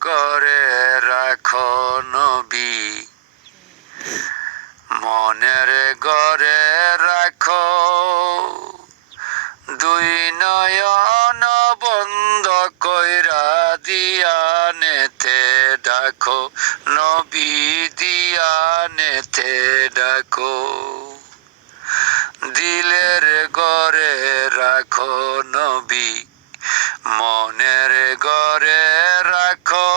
ঘরে রাখো নবী, মনের ঘরে রাখো, দুই নয়ন বন্ধ কইরা দিয়ানেতে ডাকো, নবী দিয়ানেতে ডাকো। দিলের ঘরে রাখো নবী, মনের ঘরে রাখো,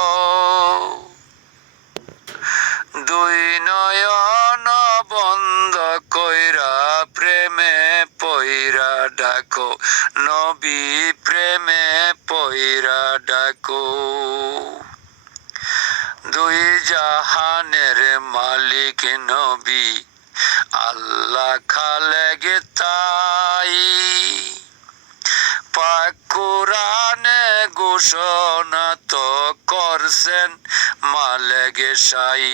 দুই নয়ন বন্ধ কইরা প্রেমে পইরা ডাকো, নবী প্রেমে পইরা ডাকো। দুই জাহানের মালিক নবী, আল্লাহ খালেক তাই, পাক কুরআনে ঘোষণা তো করছেন মালেক সাই,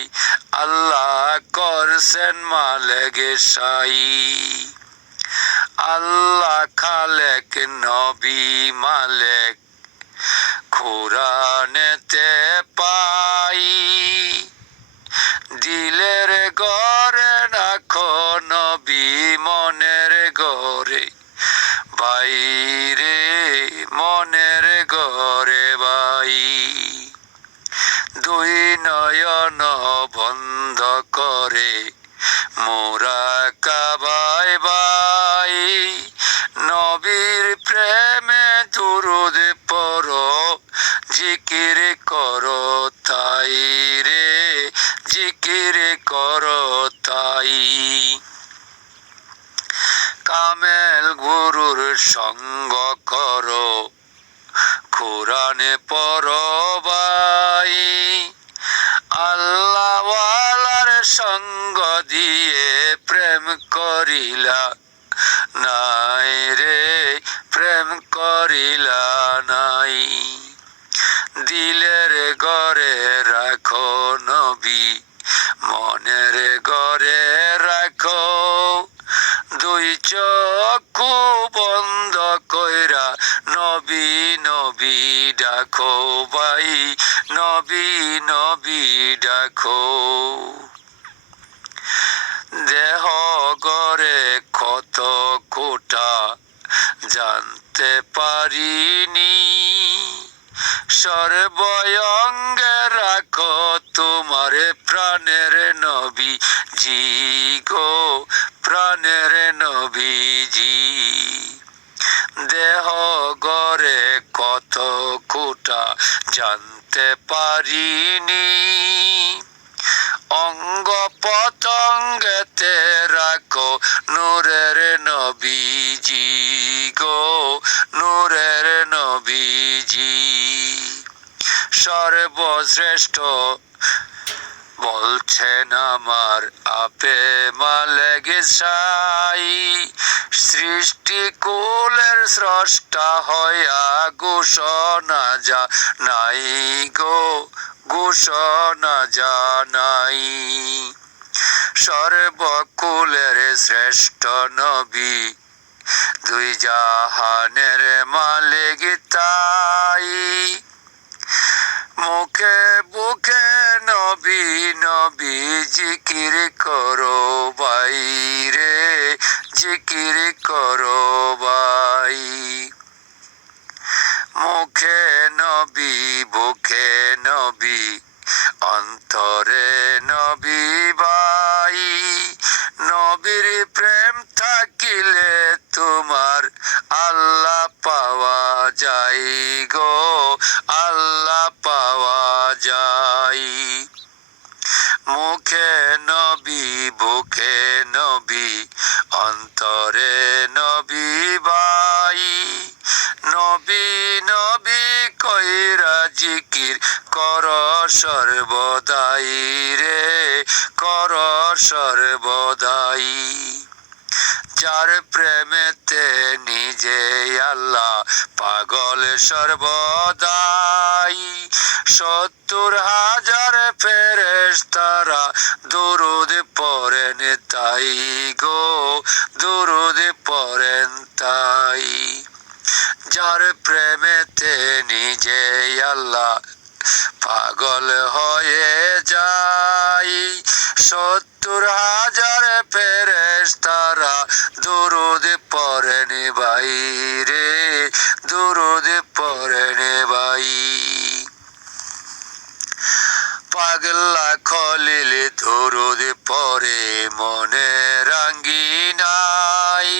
আল্লাহ করছেন মালেক সাই। আল্লাহ খালেক নবী মালেক কুরআনেতে পাই, দিলের ঘরে রাখো নবী, মনের ঘরে বাইরে, মনের ঘরে বাই। দুই নয়ন বন্ধ করে মোরা কাবায় বাই, নবীর প্রেমে দুরুদ পড়ো, জিকির করো তাই রে, জিকির করো তাই। কামেল গুরুর সঙ্গ করো, কুরআনে পড়ো ভাই, আল্লাহওয়ালার সঙ্গ দিয়ে প্রেম করিলা নাই রে, প্রেম করিলা নাই। দিলের ঘরে রাখো নবী, মনের ঘরে রাখো, দুই চক্ষু বন্ধ কইরা নবী নবী ডাকো ভাই, নবী নবী ডাকো। দেহ গড়ে কত কোটা জানতে পারিনি, সর্বঙ্গে রাখো তোমার প্রাণের নবী জি গো, প্রাণের নবীজি। দেহ গড়ে কত কোটা জানতে পারিনি, অঙ্গ পতঙ্গেতে রাখো নূরের নবীজি গো, নূরের নবীজি। সর্বশ্রেষ্ঠ বলছেন আমার আপে মালেক সাই, সৃষ্টি কুলের স্রষ্টা হইয়া ঘোষণা যা নাই গো, ঘোষণা যা নাই। সর্বকুলের শ্রেষ্ঠ নবী, দুই জাহানের মালিক তাই, মুখে বুকে নবী নবী জিকির করো বাইরে, জিকির করো বাই। মুখে নবী বুকে নবী, অন্তরে নবী বাই, নবীর প্রেম থাকিলে তোমার আল্লাহ পাওয়া যায় গো, আল্লাহ পাওয়া যায়। মুখে নবী বুকে নবী, অন্তরে নবী বাই, নবী নবী কইরা জিকির কর সর্বদাই রে, কর সর্বদাই। যার প্রেমেতে নিজে আল্লাহ পাগল সর্বদাই, ৭০,০০০ ফেরেশতারা দুরূদ পড়েন তাই গো, দুরূদ পড়েন তাই। যার প্রেমেতে নিজে আল্লাহ পাগল হয়ে যাই ৭০,০০০ ফেরেশতারা দুরূদ পড়েন ভাই রে দুরূদ পড়েন ভাই পাগলা খলিল দুরূদ পড়ে মনে রাঙ্গিনাই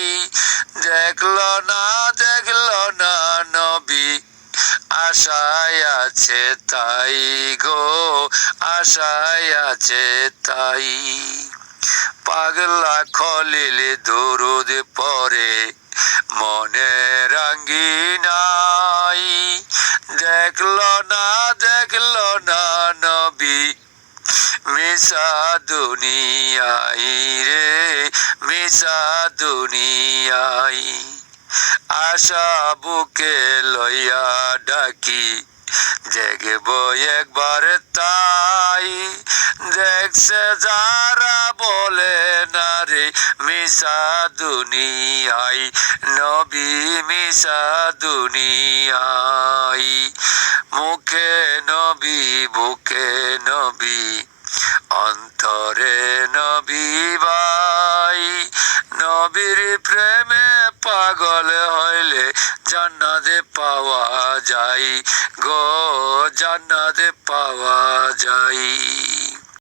দেখলো না নবী আশায় আছে তাই গো আশায় আছে তাই পাগলা খলিল দুরূদ পড়ে মনে রাঙ্গিনাই দেখলো না নবী মিশা দুনিয়াই রে মিশা দুনিয়াই আশা বুকে লইয়া ডাকি দেখব একবার তাই দেখছে যারা বলে না রে মিশা দুনিয়াই নবী মিশা দুনিয়াই মুখে নবী বুকে নবী অন্তরে নবী ভাই নবীর প্রেমে পাগল হইলে জান্নাতে পাওয়া যায় গো জান্নাতে পাওয়া যায়